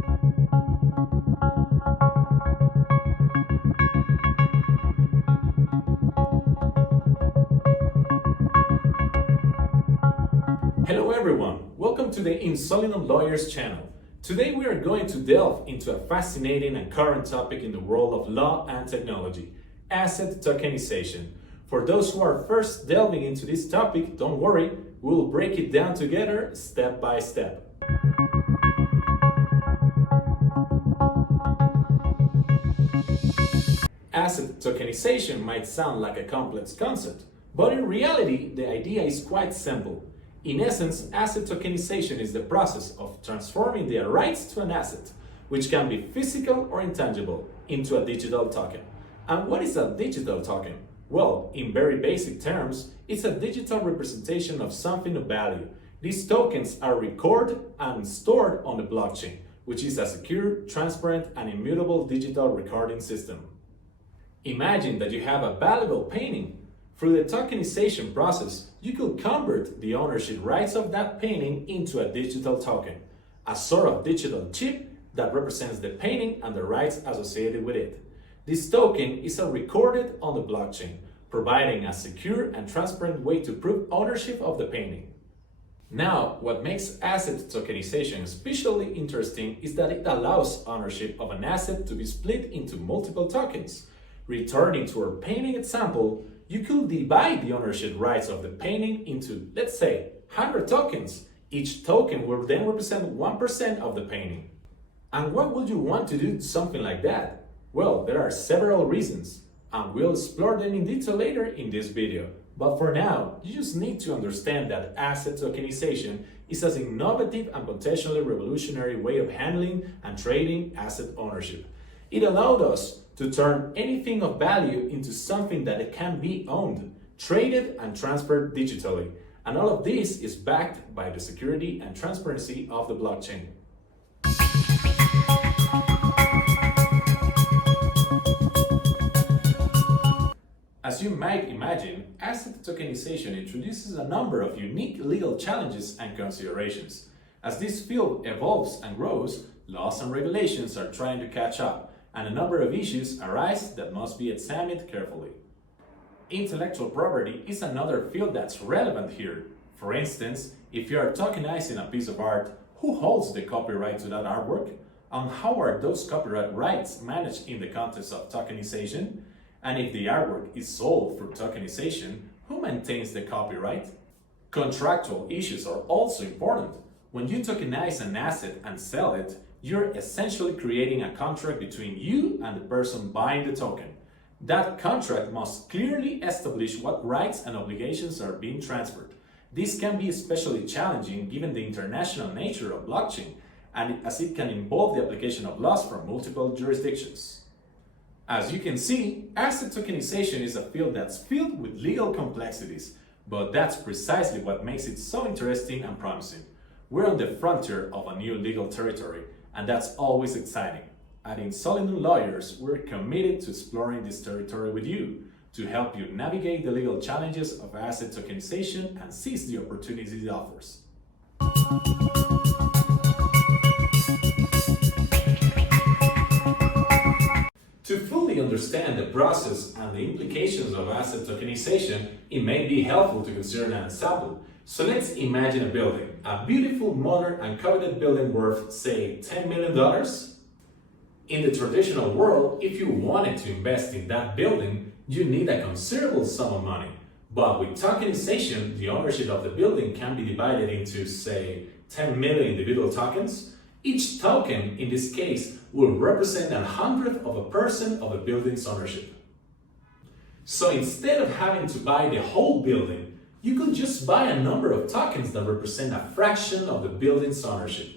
Hello everyone, welcome to the In Solidum Lawyers channel. Today we are going to delve into a fascinating and current topic in the world of law and technology, asset tokenization. For those who are first delving into this topic, don't worry, we'll break it down together step by step. Asset tokenization might sound like a complex concept, but in reality, the idea is quite simple. In essence, asset tokenization is the process of transforming the rights to an asset, which can be physical or intangible, into a digital token. And what is a digital token? Well, in very basic terms, it's a digital representation of something of value. These tokens are recorded and stored on the blockchain, which is a secure, transparent, and immutable digital recording system. Imagine that you have a valuable painting. Through the tokenization process, you could convert the ownership rights of that painting into a digital token, a sort of digital chip that represents the painting and the rights associated with it. This token is recorded on the blockchain, providing a secure and transparent way to prove ownership of the painting. Now, what makes asset tokenization especially interesting is that it allows ownership of an asset to be split into multiple tokens. Returning to our painting example, you could divide the ownership rights of the painting into, let's say, 100 tokens. Each token will then represent 1% of the painting. And why would you want to do something like that? Well, there are several reasons, and we'll explore them in detail later in this video. But for now, you just need to understand that asset tokenization is an innovative and potentially revolutionary way of handling and trading asset ownership. It allowed us to turn anything of value into something that it can be owned, traded, and transferred digitally. And all of this is backed by the security and transparency of the blockchain. As you might imagine, asset tokenization introduces a number of unique legal challenges and considerations. As this field evolves and grows, laws and regulations are trying to catch up, and a number of issues arise that must be examined carefully. Intellectual property is another field that's relevant here. For instance, if you are tokenizing a piece of art, who holds the copyright to that artwork? And how are those copyright rights managed in the context of tokenization? And if the artwork is sold through tokenization, who maintains the copyright? Contractual issues are also important. When you tokenize an asset and sell it, you're essentially creating a contract between you and the person buying the token. That contract must clearly establish what rights and obligations are being transferred. This can be especially challenging given the international nature of blockchain, and as it can involve the application of laws from multiple jurisdictions. As you can see, asset tokenization is a field that's filled with legal complexities, but that's precisely what makes it so interesting and promising. We're on the frontier of a new legal territory, and that's always exciting. At In Solidum Lawyers, we're committed to exploring this territory with you, to help you navigate the legal challenges of asset tokenization and seize the opportunities it offers. To fully understand the process and the implications of asset tokenization, it may be helpful to consider an example. So let's imagine a building, a beautiful, modern, and coveted building worth, say, $10 million. In the traditional world, if you wanted to invest in that building, you need a considerable sum of money. But with tokenization, the ownership of the building can be divided into, say, 10 million individual tokens. Each token, in this case, will represent 1/100% of a building's ownership. So instead of having to buy the whole building, you could just buy a number of tokens that represent a fraction of the building's ownership.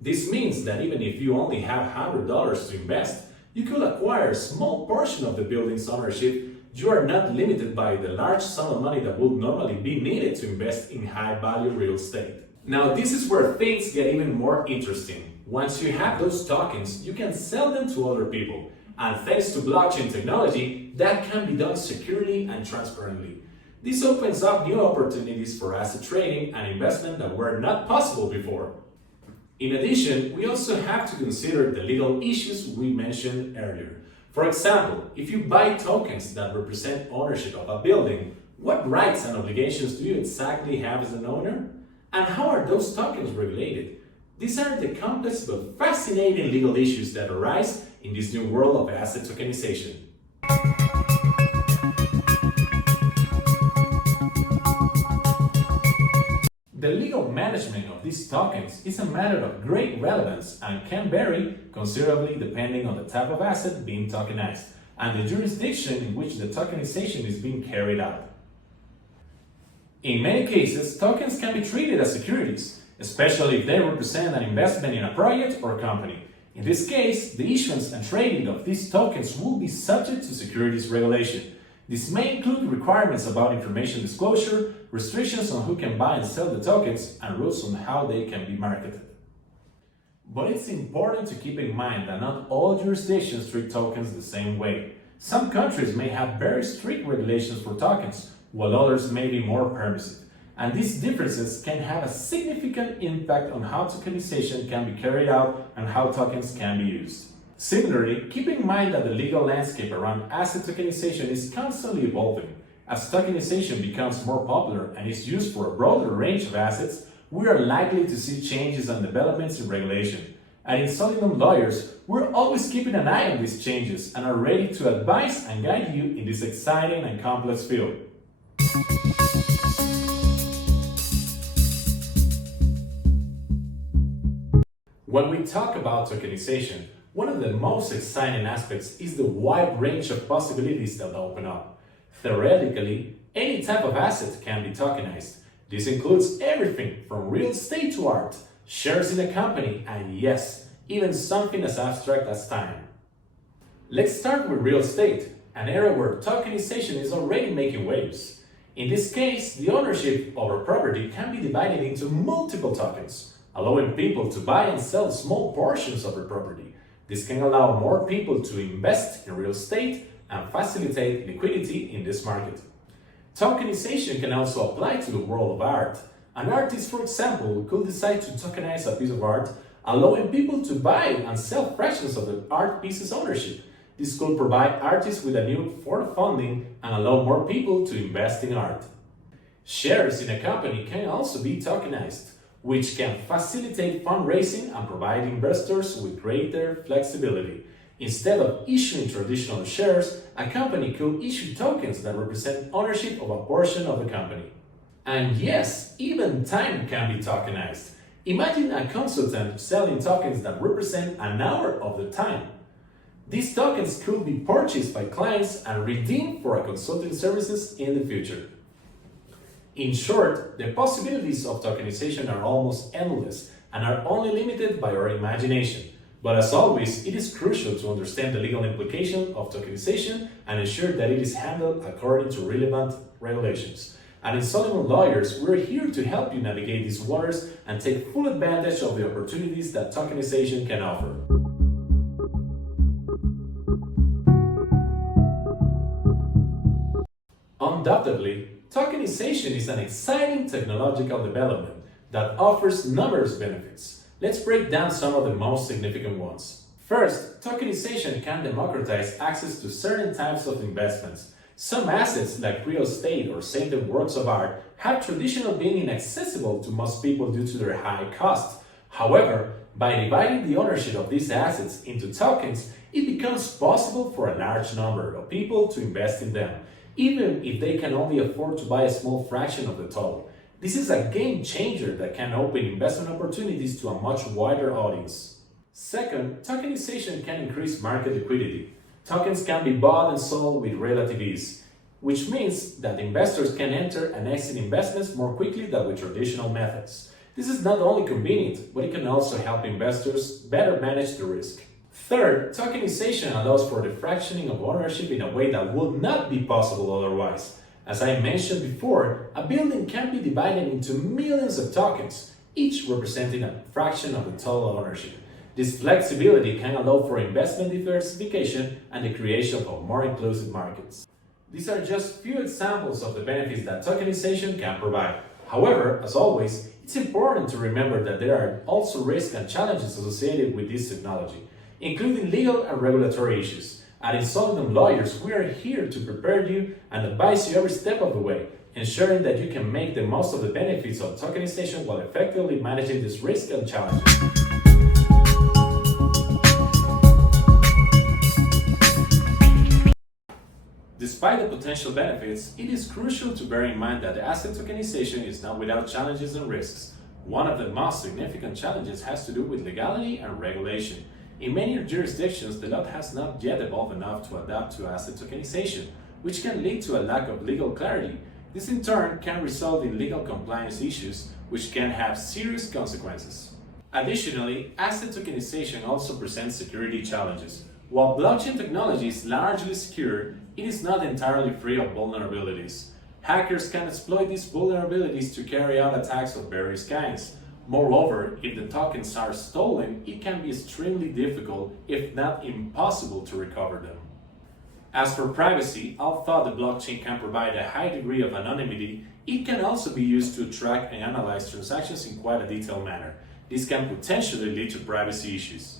This means that even if you only have $100 to invest, you could acquire a small portion of the building's ownership. You are not limited by the large sum of money that would normally be needed to invest in high-value real estate. Now, this is where things get even more interesting. Once you have those tokens, you can sell them to other people. And thanks to blockchain technology, that can be done securely and transparently. This opens up new opportunities for asset trading and investment that were not possible before. In addition, we also have to consider the legal issues we mentioned earlier. For example, if you buy tokens that represent ownership of a building, what rights and obligations do you exactly have as an owner? And how are those tokens regulated? These are the complex but fascinating legal issues that arise in this new world of asset tokenization. The legal management of these tokens is a matter of great relevance and can vary considerably depending on the type of asset being tokenized and the jurisdiction in which the tokenization is being carried out. In many cases, tokens can be treated as securities, especially if they represent an investment in a project or company. In this case, the issuance and trading of these tokens will be subject to securities regulation. This may include requirements about information disclosure, restrictions on who can buy and sell the tokens, and rules on how they can be marketed. But it's important to keep in mind that not all jurisdictions treat tokens the same way. Some countries may have very strict regulations for tokens, while others may be more permissive. And these differences can have a significant impact on how tokenization can be carried out and how tokens can be used. Similarly, keep in mind that the legal landscape around asset tokenization is constantly evolving. As tokenization becomes more popular and is used for a broader range of assets, we are likely to see changes and developments in regulation. And in Solidum Lawyers, we're always keeping an eye on these changes and are ready to advise and guide you in this exciting and complex field. When we talk about tokenization, one of the most exciting aspects is the wide range of possibilities that open up. Theoretically, any type of asset can be tokenized. This includes everything from real estate to art, shares in a company, and yes, even something as abstract as time. Let's start with real estate, an area where tokenization is already making waves. In this case, the ownership of a property can be divided into multiple tokens, allowing people to buy and sell small portions of a property. This can allow more people to invest in real estate and facilitate liquidity in this market. Tokenization can also apply to the world of art. An artist, for example, could decide to tokenize a piece of art, allowing people to buy and sell fractions of the art piece's ownership. This could provide artists with a new form of funding and allow more people to invest in art. Shares in a company can also be tokenized, which can facilitate fundraising and provide investors with greater flexibility. Instead of issuing traditional shares, a company could issue tokens that represent ownership of a portion of the company. And yes, even time can be tokenized. Imagine a consultant selling tokens that represent an hour of the time. These tokens could be purchased by clients and redeemed for consulting services in the future. In short, the possibilities of tokenization are almost endless and are only limited by our imagination. But as always, it is crucial to understand the legal implication of tokenization and ensure that it is handled according to relevant regulations. And in Solidum Lawyers, we're here to help you navigate these waters and take full advantage of the opportunities that tokenization can offer. Undoubtedly, tokenization is an exciting technological development that offers numerous benefits. Let's break down some of the most significant ones. First, tokenization can democratize access to certain types of investments. Some assets, like real estate or sacred works of art, have traditionally been inaccessible to most people due to their high cost. However, by dividing the ownership of these assets into tokens, it becomes possible for a large number of people to invest in them, even if they can only afford to buy a small fraction of the total. This is a game changer that can open investment opportunities to a much wider audience. Second, tokenization can increase market liquidity. Tokens can be bought and sold with relative ease, which means that investors can enter and exit investments more quickly than with traditional methods. This is not only convenient, but it can also help investors better manage the risk. Third, tokenization allows for the fractioning of ownership in a way that would not be possible otherwise. As I mentioned before, a building can be divided into millions of tokens, each representing a fraction of the total ownership. This flexibility can allow for investment diversification and the creation of more inclusive markets. These are just few examples of the benefits that tokenization can provide. However, as always, it's important to remember that there are also risks and challenges associated with this technology, including legal and regulatory issues. At In Solidum Lawyers, we are here to prepare you and advise you every step of the way, ensuring that you can make the most of the benefits of tokenization while effectively managing these risks and challenges. Despite the potential benefits, it is crucial to bear in mind that asset tokenization is not without challenges and risks. One of the most significant challenges has to do with legality and regulation. In many jurisdictions, the law has not yet evolved enough to adapt to asset tokenization, which can lead to a lack of legal clarity. This in turn can result in legal compliance issues, which can have serious consequences. Additionally, asset tokenization also presents security challenges. While blockchain technology is largely secure, it is not entirely free of vulnerabilities. Hackers can exploit these vulnerabilities to carry out attacks of various kinds. Moreover, if the tokens are stolen, it can be extremely difficult, if not impossible, to recover them. As for privacy, although the blockchain can provide a high degree of anonymity, it can also be used to track and analyze transactions in quite a detailed manner. This can potentially lead to privacy issues.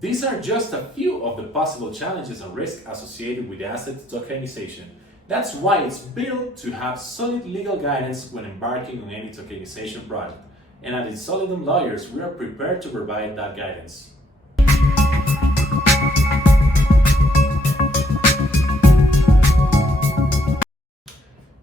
These are just a few of the possible challenges and risks associated with asset tokenization. That's why it's built to have solid legal guidance when embarking on any tokenization project. And at In Solidum Lawyers, we are prepared to provide that guidance.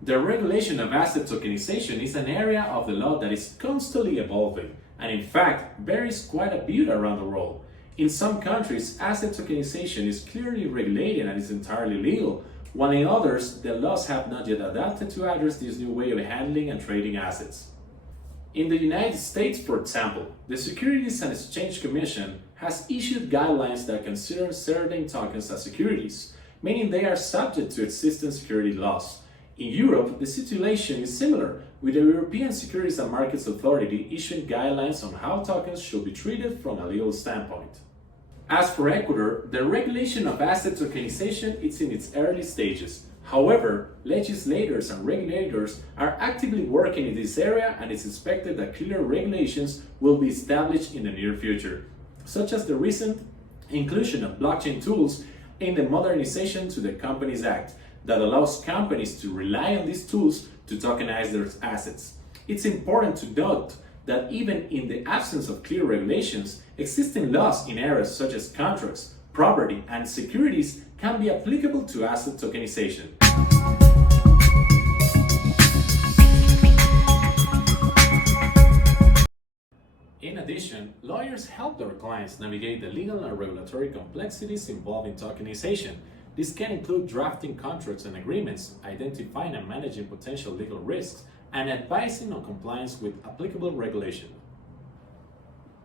The regulation of asset tokenization is an area of the law that is constantly evolving, and in fact varies quite a bit around the world. In some countries, asset tokenization is clearly regulated and is entirely legal, while in others, the laws have not yet adapted to address this new way of handling and trading assets. In the United States, for example, the Securities and Exchange Commission has issued guidelines that consider certain tokens as securities, meaning they are subject to existing security laws. In Europe, the situation is similar, with the European Securities and Markets Authority issuing guidelines on how tokens should be treated from a legal standpoint. As for Ecuador, the regulation of asset tokenization is in its early stages. However, legislators and regulators are actively working in this area, and it's expected that clear regulations will be established in the near future, such as the recent inclusion of blockchain tools in the Modernization to the Companies Act that allows companies to rely on these tools to tokenize their assets. It's important to note that even in the absence of clear regulations, existing laws in areas such as contracts, property, and securities can be applicable to asset tokenization. In addition, lawyers help their clients navigate the legal and regulatory complexities involving tokenization. This can include drafting contracts and agreements, identifying and managing potential legal risks, and advising on compliance with applicable regulation.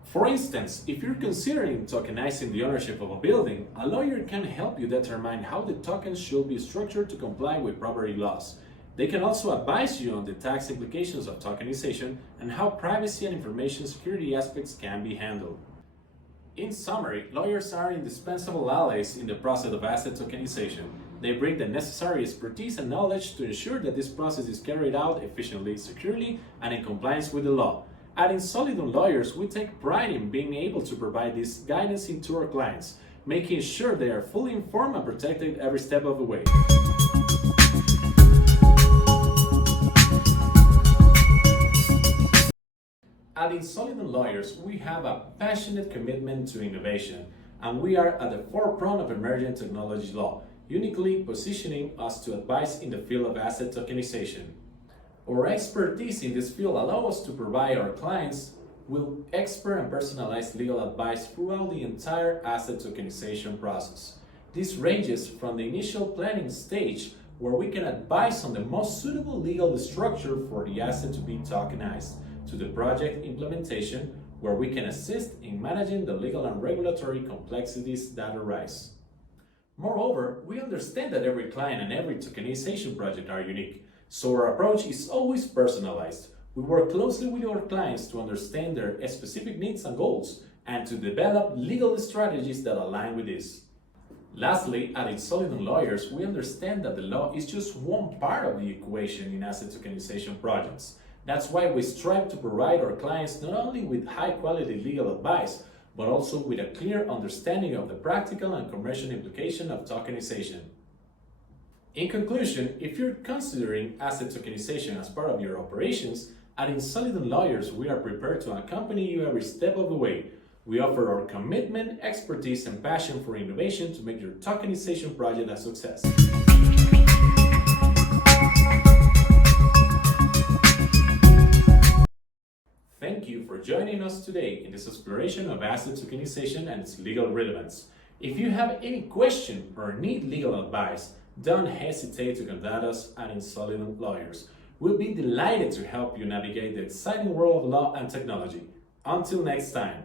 For instance, if you're considering tokenizing the ownership of a building, a lawyer can help you determine how the tokens should be structured to comply with property laws. They can also advise you on the tax implications of tokenization and how privacy and information security aspects can be handled. In summary, lawyers are indispensable allies in the process of asset tokenization. They bring the necessary expertise and knowledge to ensure that this process is carried out efficiently, securely, and in compliance with the law. At In Solidum Lawyers, we take pride in being able to provide this guidance to our clients, making sure they are fully informed and protected every step of the way. At In Solidum Lawyers, we have a passionate commitment to innovation, and we are at the forefront of emerging technology law, uniquely positioning us to advise in the field of asset tokenization. Our expertise in this field allows us to provide our clients with expert and personalized legal advice throughout the entire asset tokenization process. This ranges from the initial planning stage, where we can advise on the most suitable legal structure for the asset to be tokenized, to the project implementation, where we can assist in managing the legal and regulatory complexities that arise. Moreover, we understand that every client and every tokenization project are unique, so our approach is always personalized. We work closely with our clients to understand their specific needs and goals, and to develop legal strategies that align with this. Lastly, at In Solidum Lawyers, we understand that the law is just one part of the equation in asset tokenization projects. That's why we strive to provide our clients not only with high-quality legal advice, but also with a clear understanding of the practical and commercial implication of tokenization. In conclusion, if you're considering asset tokenization as part of your operations, at In Solidum Lawyers, we are prepared to accompany you every step of the way. We offer our commitment, expertise, and passion for innovation to make your tokenization project a success. Thank you for joining us today in this exploration of asset tokenization and its legal relevance. If you have any question or need legal advice, don't hesitate to contact us at In Solidum Lawyers. We'll be delighted to help you navigate the exciting world of law and technology. Until next time.